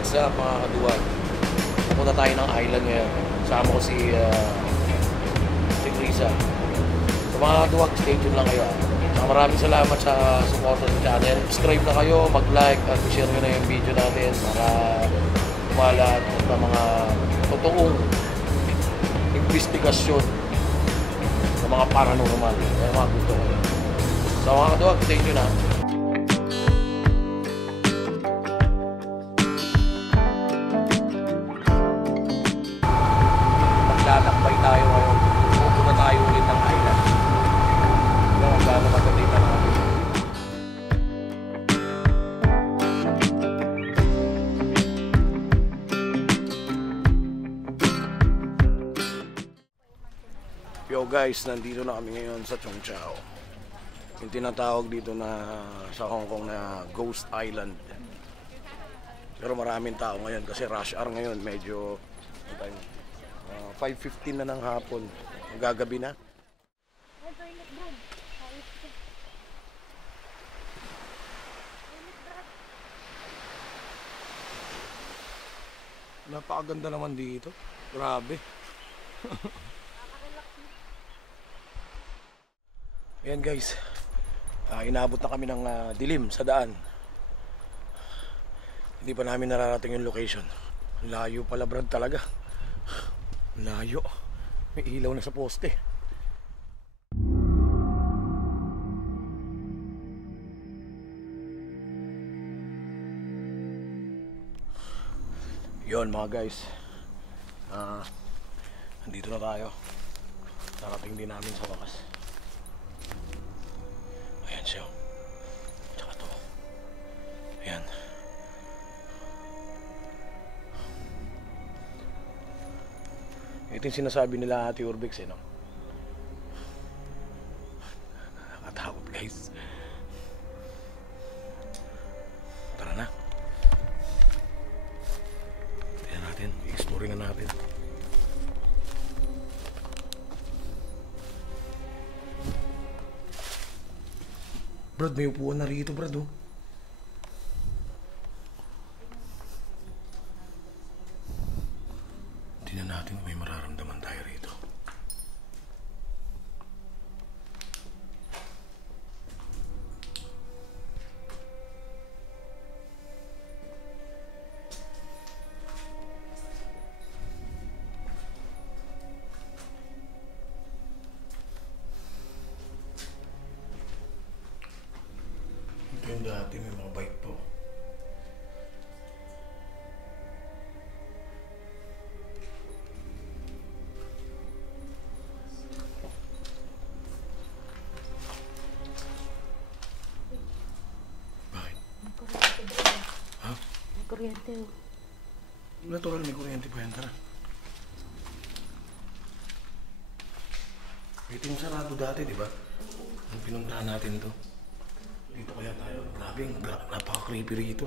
What's up mga kaduwag? Pupunta tayo ng island ngayon. Sama ko si Risa. So mga kaduwag, stay tuned lang kayo. Maraming salamat sa support ng channel. Subscribe na kayo, mag-like at share nyo na yung video natin para kumalat sa mga totoong investigasyon sa mga paranormal. Kaya mga gusto ko. So mga kaduwag, stay tuned na. Maglalakbay tayo ngayon. Pupunta tayo ulit ng island. Ang gano'n magandita natin. Yo guys, nandito na kami ngayon sa Cheung Chau. Yung tinatawag dito na sa Hong Kong na Ghost Island. Pero maraming tao ngayon kasi rush hour ngayon. Medyo 5:15 na ng hapon. Gagabi na. Napakaganda naman dito. Grabe. Ayan guys. Inabot na kami ng dilim sa daan. Hindi pa namin nararating yung location. Layo pala Brad talaga. Layo. May ilaw na sa poste. Yon mga guys, nandito na tayo. Narating din namin sa wakas. Ayan siya. Tsaka to. Ayan. Ito yung sinasabi nila Ate Urbex no? Nakatakot guys. Tara na. I-explore na natin. Brad, may upuan na rito, Brad, oh. Tingnan natin kung may mararamdaman tayo rito. Yung dati may mga bike po. Bakit? May kuryente ba? Ha? May kuryente oh. Natural may kuryente pa yan, tara. Ito yung sarado dati, di ba? Ang pinuntahan natin to. Dito kaya tayo. Grabe, napaka-creepy rito.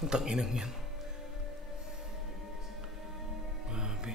Ang tanginang yan. Grabe.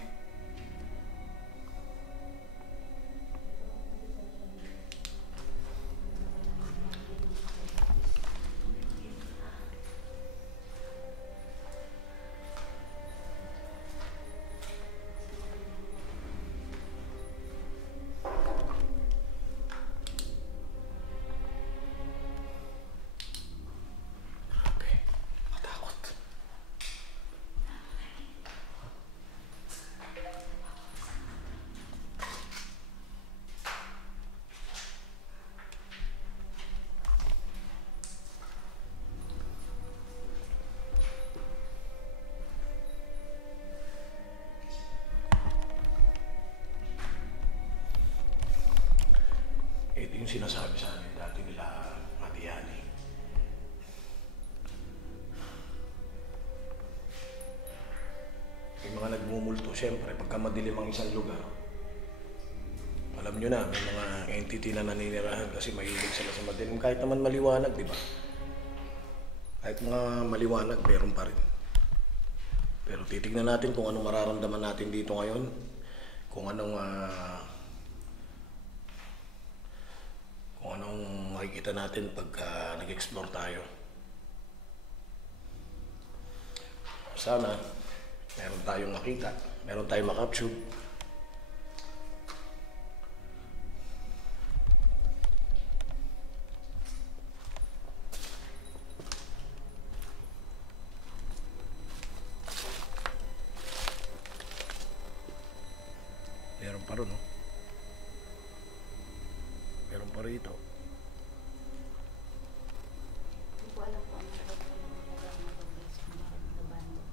Ito yung sinasabi sa amin dati nila Ate Yani. May mga nagmumulto, siyempre, pagka madilim ang isang lugar. Alam nyo na, may mga entity na naninirahan kasi mahilig sila sa madilim. Kahit naman maliwanag, di ba? Kahit mga maliwanag, meron pa rin. Pero titignan natin kung anong mararamdaman natin dito ngayon. Kung anong makikita natin pagka nag-explore tayo. Sana, meron tayong makita, meron tayong makapture. Meron pa rin, no? Meron pa rito. Hindi ko alam kung ano ba ito yung mga progress kung bakit nabando.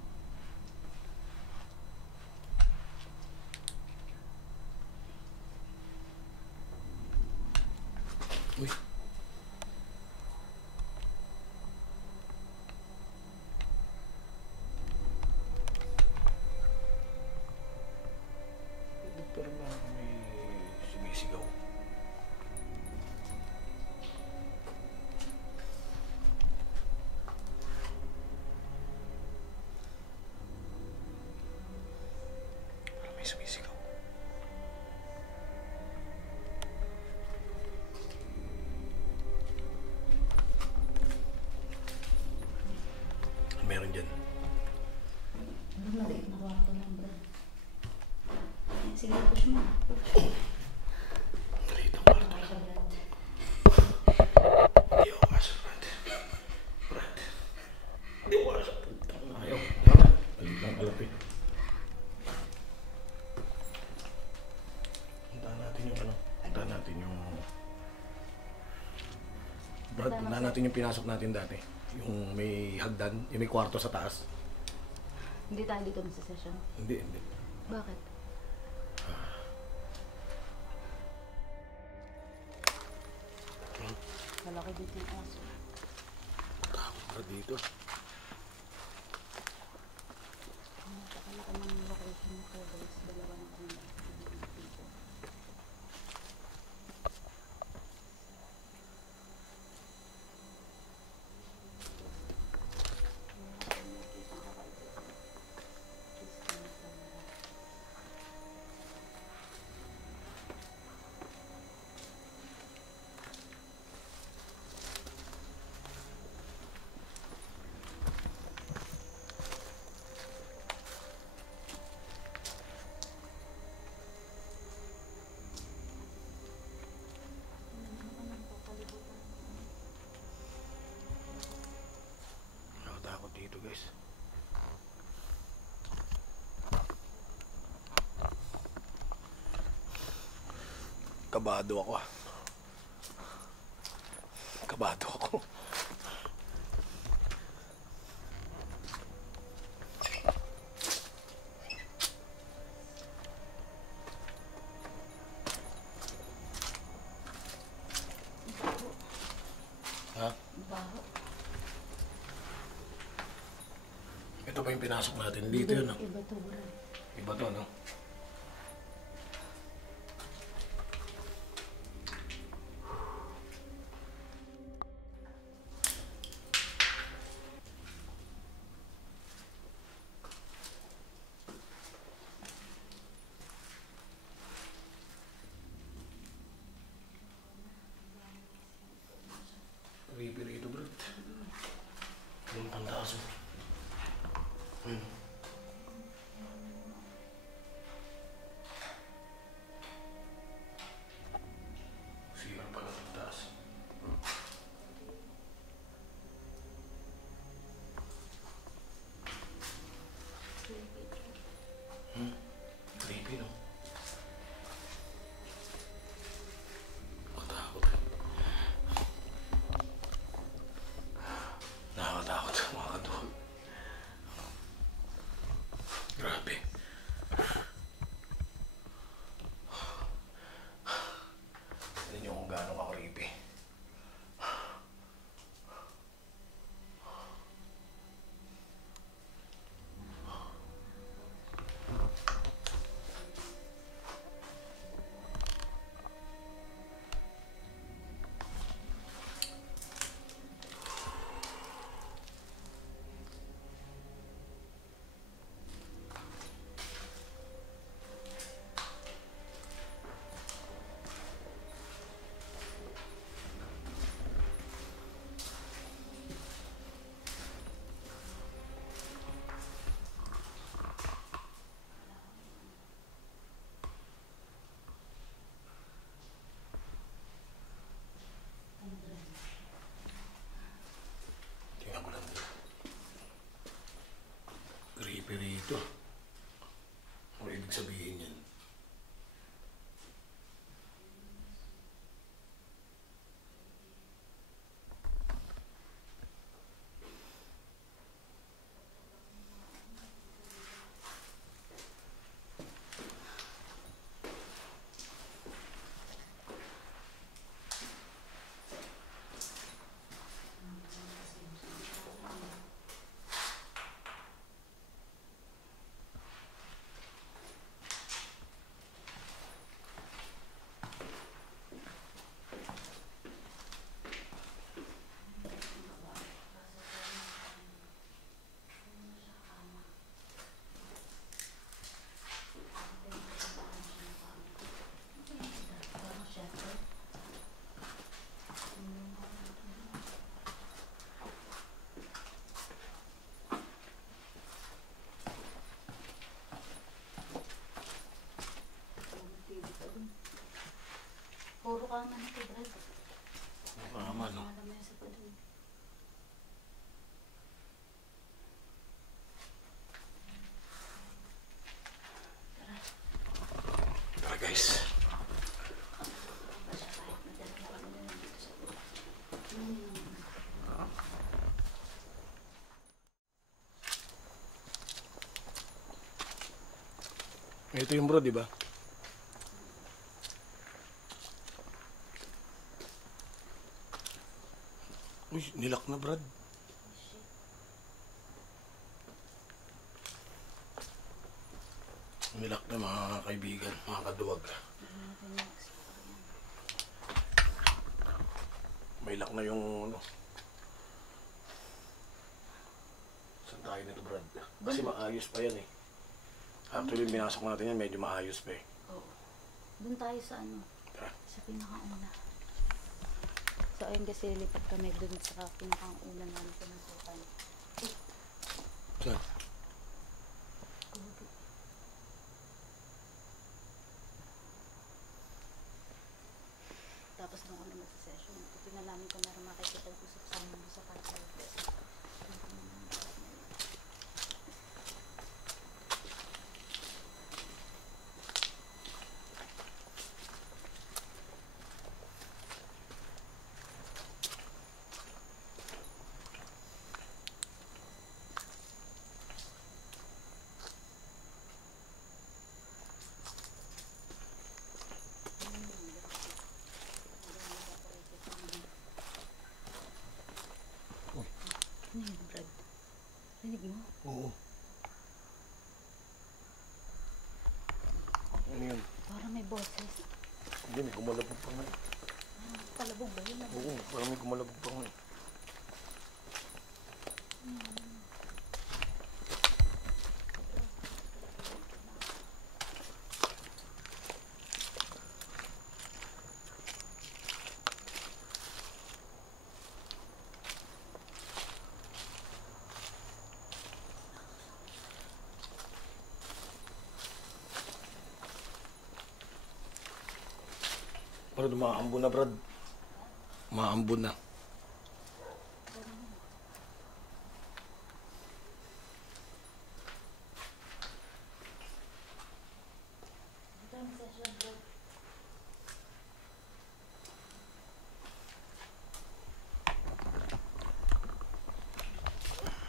Uy. Pero bakit may sumisigaw? Parang may sumisigaw. Meron dyan. Ano maliit na kwarto lang, bro. Sige, push mo. Push. Maliit ang kwarto. Okay ka, Brad. Hindi ako kasok, Brad. Brad. Hindi ako kasok. Ayaw. Balik lang kalapit. Puntahan natin yung ano. Puntahan natin yung... Brad, puntahan natin yung pinasok natin dati. Yung may hagdan, yung may kwarto sa taas. Hindi tayo dito sa session. Hindi. Bakit? Malaki dito yung aso. Takot ka dito. Nakalaki ng location ko, guys. Dalawa na kami dito. Nakatakot dito, guys. Kabado ako. Kabado ako. Ha? Baho. Ito pa yung pinasok natin. Dito yun, no? Iba to, Brad. Iba to, no? Creepy rito, bro. Yung pantaas, oh. Ayun. Sira pala ang taas. Creepy, no? Makatakot. dito. Ano ibig sabihin yan? Puro ka naman ito, Brad. Tama, no? Alam mo yun sa pala. Tara guys. Ito yung bro, di ba? Uy, nilak na, Brad. Nilak na, mga kaibigan, mga kaduwag. May lock na yung, ano. Saan tayo nito, Brad? Kasi maayos pa yan eh. Actually, binasok natin yan, medyo maayos pa eh. Oo. Doon tayo sa ano, Tara. sa pinakauna. So ayun kasi lipat kami doon sa pinakauna namin pinasukan. Saan? Tapos nung kami mag-session, pinalamin ko na rin makikipag-usap sa mga sa kanto. Ano yun, Brad? Rinig mo? Oo. Ano yun? Parang may boses. Hindi, may kumalabog pa nga. Palabog ba yun? Oo, parang may kumalabog pa nga. Brad, umaambon na, Brad. Umaambon na.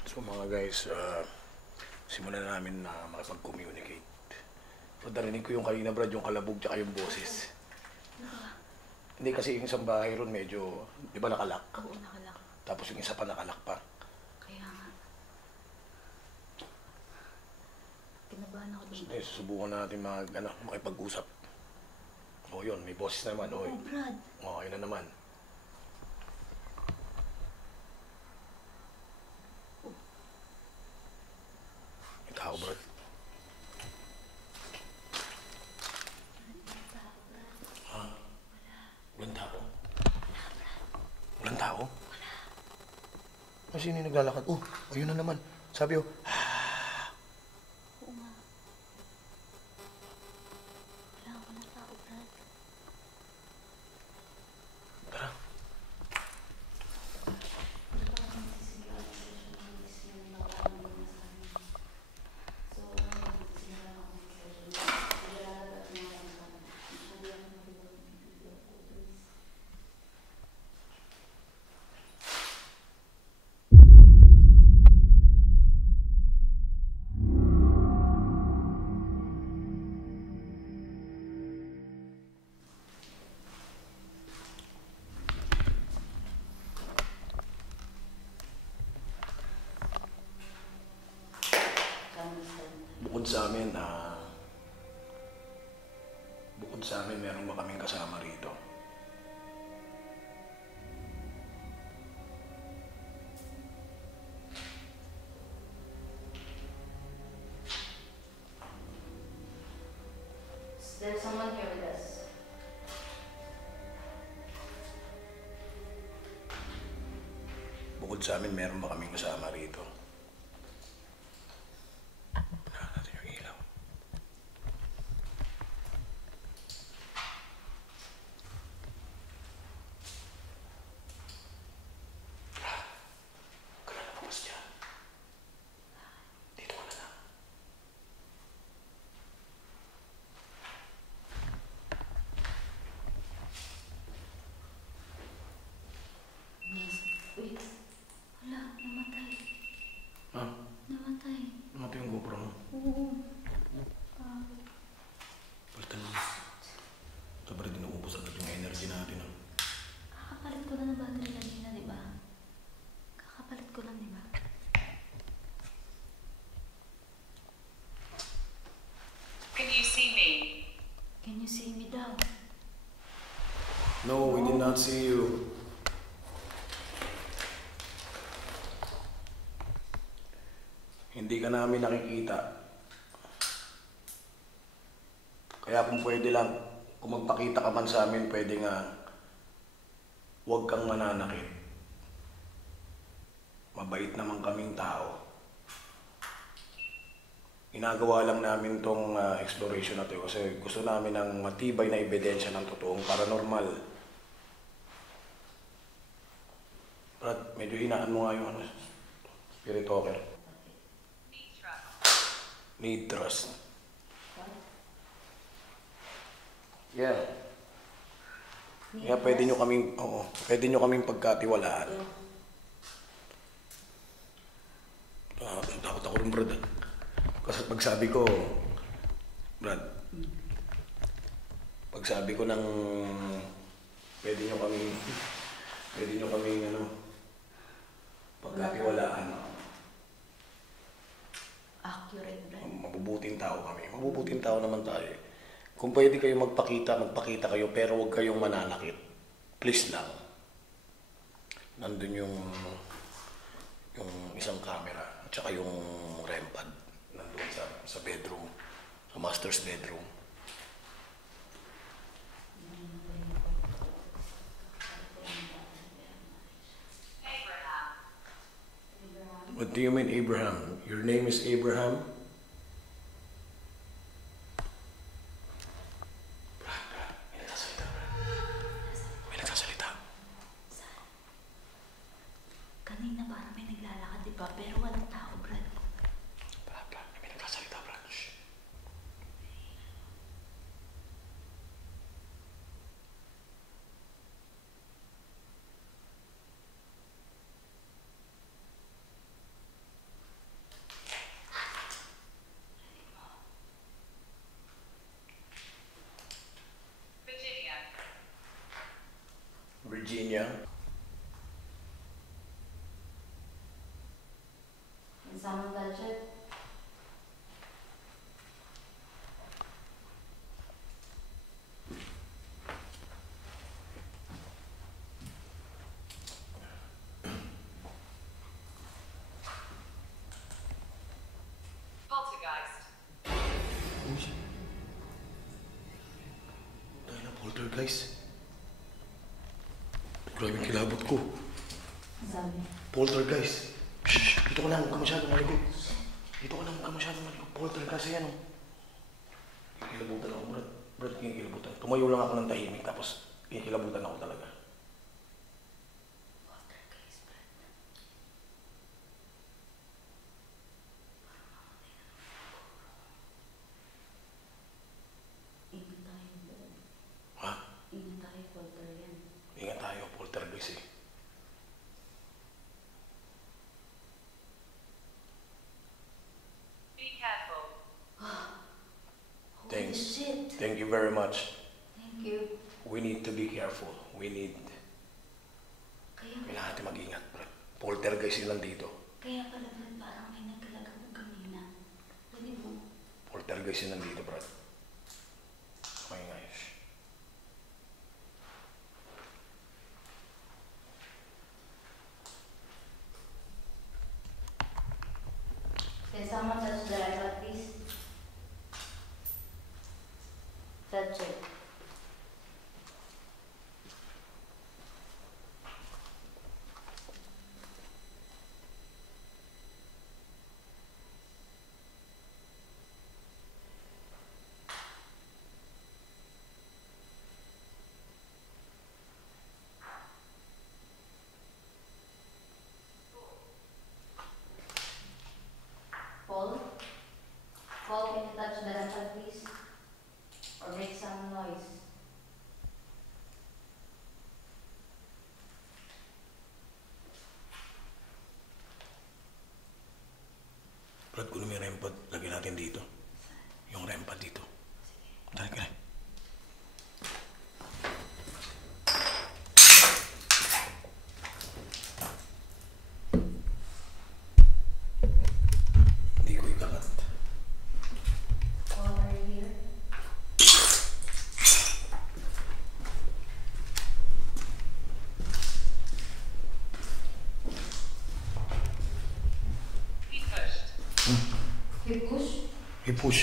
So mga guys, simulan na namin na makipag-communicate. So narinig ko yung kanina, Brad, yung kalabog tsaka yung boses. Hindi kasi yung isang bahay ron medyo, di ba nakalak? Oo, nakalak. Tapos yung isa pa nakalak pa. Kaya nga. Kinabahan ako doon. Eh, susubukan natin makipag-usap. O yun, may boses naman. O, Oh, Brad. o yun na naman. May tao, Brad. Ha? Walang tao? Walang tao? Sino yung naglalakad? Oh, ayun na naman. Sabi ko, Oo nga. Wala ako ng tao, Brad. tara. So, sa amin, bukod sa amin, meron ba kaming kasama rito? Is there someone here with us? Bukod sa amin, meron ba kaming kasama rito? Wala natin yung ilaw. Huwag ka na lumabas dyan. Dito ka na lang. Yes. Wait. Wala, namatay. Ha? Namatay. Ano ito yung GoPro mo? Oo. Palitan mo. Sabari din naubos agad yung energy natin. Kakapalit ko na ng battery kanina, di ba? Kakapalit ko lang, di ba? Can you see me? Can you see me daw? No, we did not see you. Hindi ka namin nakikita. Kaya kung pwede lang, kung magpakita ka man sa amin, pwede nga huwag kang mananakit. Mabait naman kaming tao. Ginagawa lang namin tong exploration na to kasi gusto namin ng matibay na ebidensya ng totoong paranormal. Brad, medyo hinaan mo nga yung spirit talker. Need trust. Yeah. Kaya pwede nyo kaming pagkatiwalaan. Takot ako rin, Brad. Kasi pagsabi ko ng pwede nyo kaming pagkatiwalaan. Accurate, Brad. Mabubuting tao kami. Mabubuting tao naman tayo. Kung pwede kayo magpakita kayo, pero huwag kayong mananakit. Please lang. Nandun yung isang camera at saka yung REM pad. Nandun sa bedroom, sa master's bedroom. What do you mean, Abraham? Your name is Abraham? May nagsasalita. Kanina parang may naglalakad, di ba? Pero walang tao, Brad. May nagsasalita, Brad. Shh. Virginia. Virginia. Can someone touch it? Poltergeist. Uy. Dahil na poltergeist. Grabe yung kilabot ko. Sabi. Poltergeist. Shh! Dito ka lang, huwag ka masyadong malikot. Dito ka lang, huwag ka masyadong malikot. Poltergeist yan, oh. Kinikilabutan ako, Brad. Brad, kinikilabutan. Tumayo lang ako ng tahimik, tapos kinikilabutan ako talaga. Poltergeist, Brad. Ingat tayo, Brad. Ha? Ingat tayo, polter yan. Ingat tayo, poltergeist eh. Be careful. Holy Thanks. shit. Thank you very much. Thank you. We need to be careful. Kaya Kailangan natin mag-ingat, Brad. Poltergeist yun nandito. pala, Brad, parang may nagkalagabog kanina. Pwede mo? Poltergeist yun nandito, Brad. Okay nga yun. Can someone touch the iPad, please? Touch it. Paul? Paul, can you touch the iPad, please? Or make some noise? Brad, kunin mo yung REM pad. Lagyan natin dito. Yung REM pad dito. Dali ka na. Hindi ko ikakat. Paul, are you here? He pushed. You push? I-push.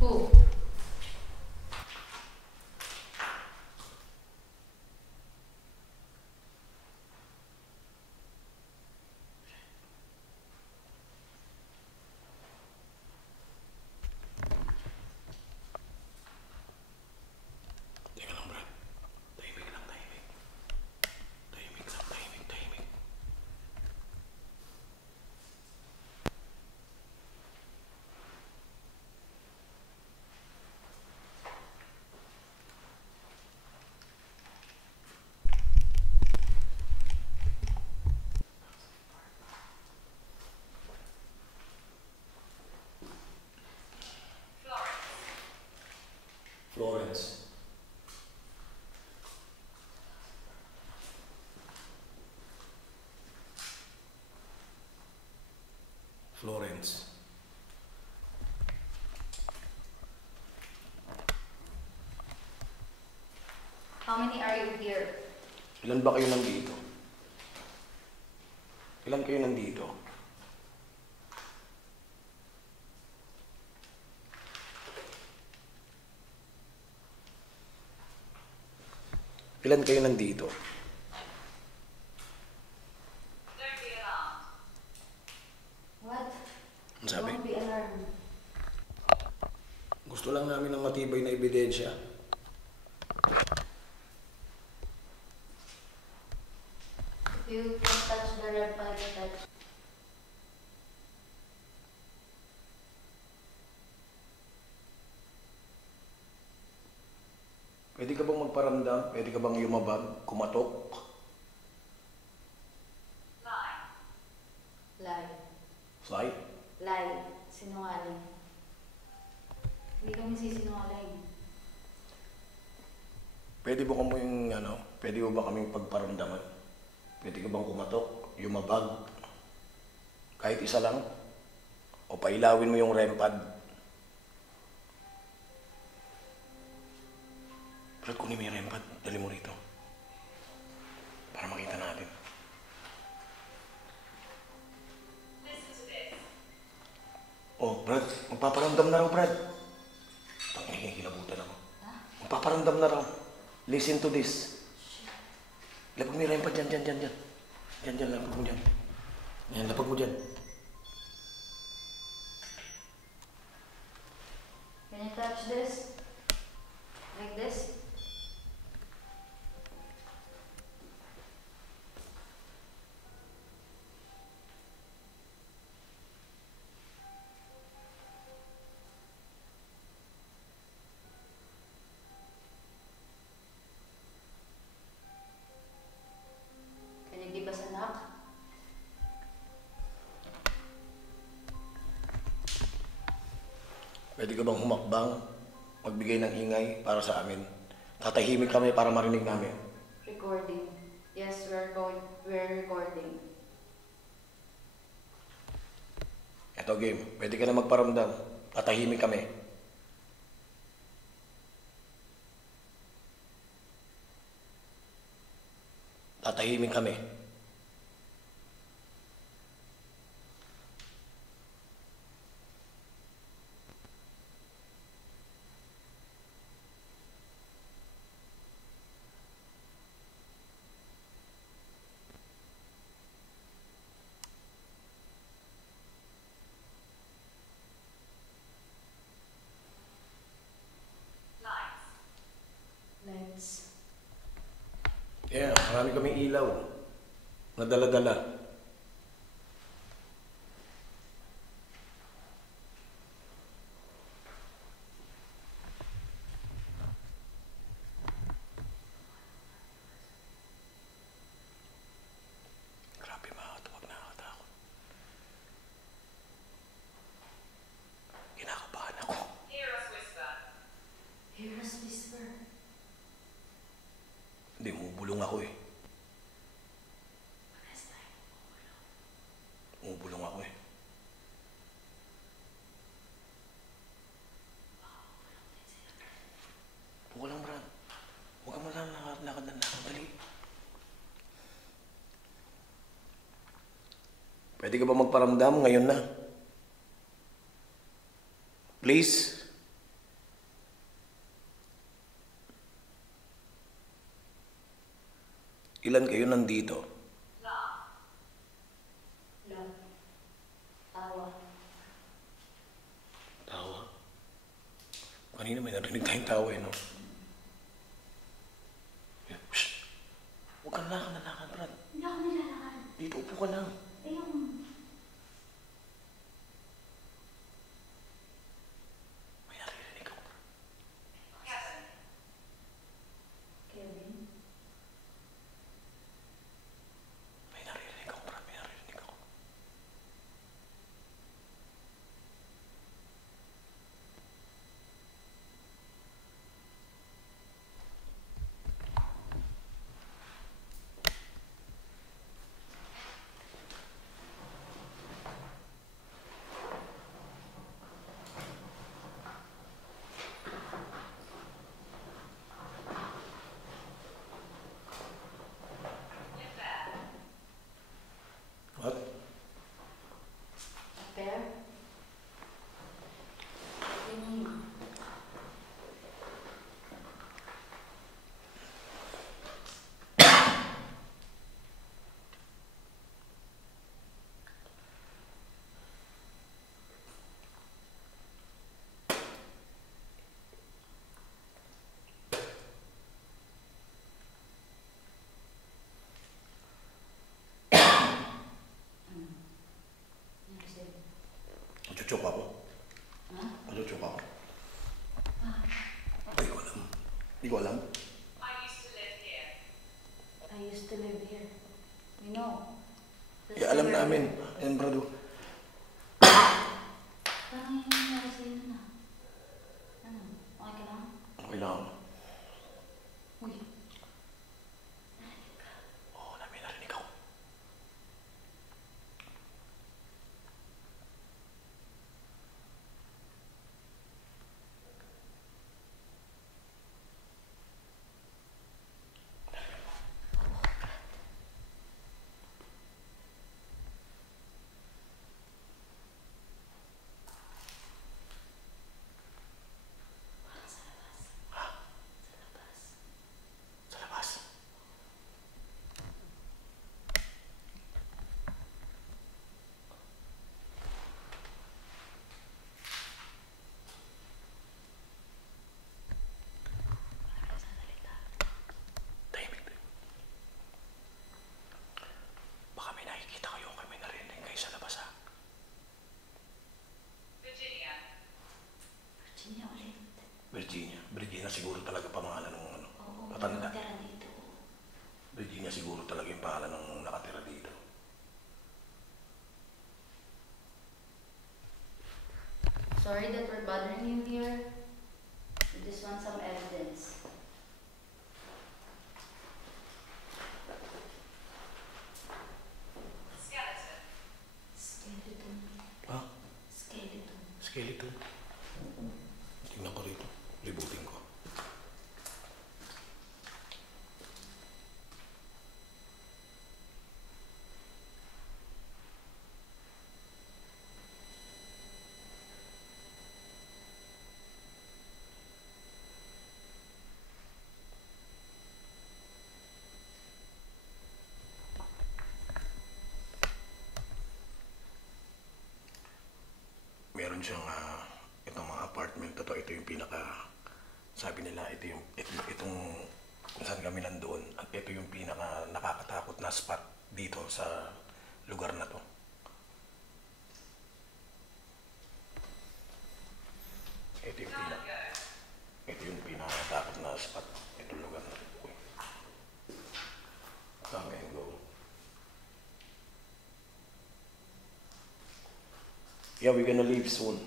Who? Teka lang, Brad. Tahimik lang, tahimik. Tahimik lang, tahimik, tahimik. Florence. Florence. How many are you here? Ilan ba kayo nandito? Ilan kayo nandito? Ilan kayo nandito? Don't be alarmed. What? Ang sabi? Don't be alarmed. Gusto lang namin ng matibay na ebidensya. You can touch the red pad, touch. Pwede ka bang magparamdam? Pwede ka bang yumabag? Kumatok? Lie. Lie. Fly? Lie. Sinungaling. Hindi kami sisinungaling. Pwede ba mo yung pwede mo ba kaming pagparamdaman? Pwede ka bang kumatok? Yumabag? Kahit isa lang? O pailawin mo yung REM pad? Brad, kunin mo yung REM pad. Dali mo rito. Para makita natin. Listen to this. Oh, Brad. Magpaparamdam na raw, Brad. Kilabutan ako. Magpaparamdam na raw. Listen to this. Lapag mo yung REM pad dyan, dyan, dyan, dyan. Dyan, dyan, lapag mo dyan. Yan, lapag mo dyan. Can you touch this? Like this? Can you give us a knock? Pwede ka bang humakbang? Magbigay ng ingay para sa amin. Tatahimik kami para marinig namin. Recording. Yes, we're recording. Ito Eto game, pwede ka na magparamdam. Tatahimik kami. Tatahimik kami. Lights. Lights. Yeah, marami kaming ilaw. Nadala-dala. Grabe mga tuwag, nakakatakot. Kinakabahan ako. Hear us whisper. Hear us whisper. Hindi, umubulong ako eh. Umubulong ako eh. Huwag lang, Brad. Huwag ka mo lang lakad ng lakad. Dali. Pwede ka ba magparamdam ngayon na? Please? Ilan kayo nandito? Laugh. Love. Tawa. Tawa. Kanina may narinig tayong tawa eh, no? Shh! Huwag kang lakad, Brad. Hindi ako nilalakad. Dito, upo ka lang. Ayun. May naririnig ako. Kevin. Kevin. May naririnig ako, Brad. May naririnig ako. Get there. What? Up there. What do you mean? Ano kasi? Machuchok ako. Ha? Machuchok ako. Hindi ko alam. Hindi ko alam. I used to live here. I used to live here. We know. That's Eh, alam where- namin. Ayan, Brado. Parang yung nangyari sa'yo nun ah. Ano? Okay ka lang? Okay lang ako. Uy. Oo, may narinig ako. Sa labas. Tahimik din. Baka may nakikita kayo kung may narinig kayo sa labas, ha? Virginia. Virginia ulit. Virginia. Virginia siguro talaga pangalan ng ano. Oo, Matanda. nakatira dito. Virginia siguro talaga yung pangalan ng nakatira dito. Sorry that we're bothering you here. We just want some evidence. Skeleton. Skeleton. Ha? meron siyang itong mga apartment na to. Ito yung pinaka, sabi nila, itong kung saan kami nandoon. At ito yung pinaka nakakatakot na spot dito sa lugar na to. Ito yung pinakatakot na spot. Itong lugar na to. Uy. Come and go. Yeah, we're gonna leave soon.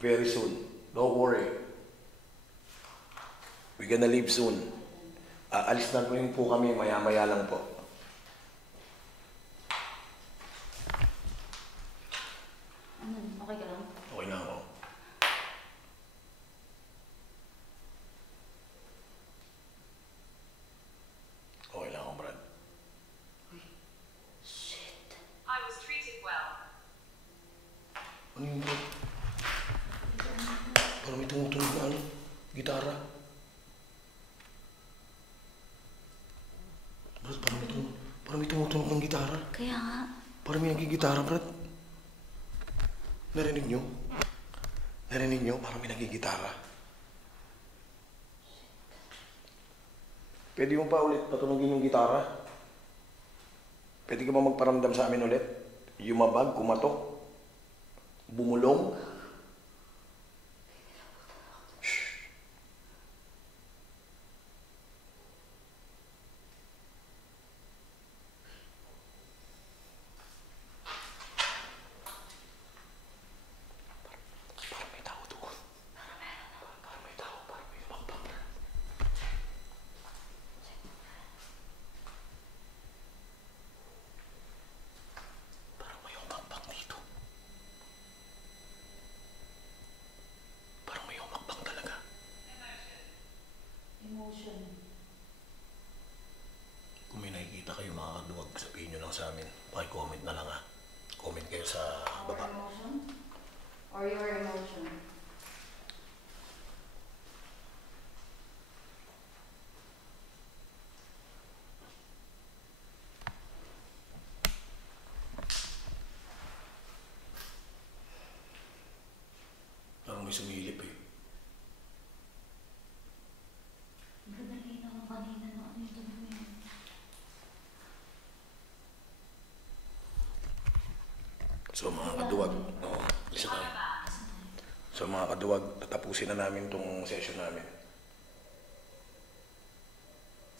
Very soon. Don't worry. We're gonna leave soon. Alis na po kami, maya-maya lang po. Ano, okay ka lang? Okay na ako. Okay lang ako, Brad. Shit. I was treated well. Ano yun, Brad? Parang may tumutunog na gitara. Brad, parang may tumutunog ng gitara. Kaya nga. Parang may nagigitara, Brad. Narinig nyo? Narinig nyo? Parang may nagigitara. Pwede mo pa ulit patunogin yung gitara? Pwede ka ba magparamdam sa amin ulit? Yumabag, kumatok, bumulong. Shh. Parang may tao doon. Parang may tao, parang may yumakbang. Parang may yumakbang dito. Parang may yumakbang talaga. Emotion. Kung may nakikita kayo mga kaduwag, sabihin nyo lang sa amin. Paki-comment na lang ha. Comment kayo sa Our baba. emotion? Or your emotion? Parang may sumilip eh. Ang ganda linaw ng kanina na ano yung dumi mo yun. So mga kaduwag, isa tayo. So mga kaduwag, tatapusin na namin tong session namin.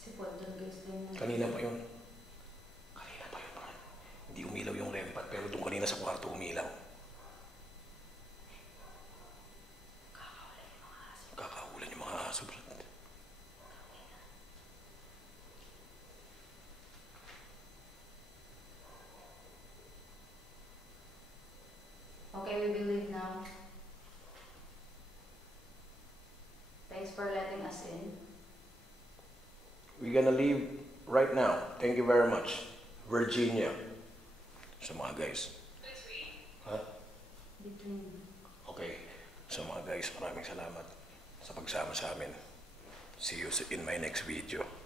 Si Paul doon guys din na. Kanina pa yun. Kanina pa yun, Brad. Hindi umilaw yung REM pad, pero doon kanina sa kwarto umilaw. Kakahulan yung mga aso, Brad. Okay, we will leave now. Thanks for letting us in. We're gonna leave right now. Thank you very much. Virginia. So mga guys. Between. Ha? Between. Okay. So mga guys, maraming salamat sa pagsama sa amin. See you in my next video.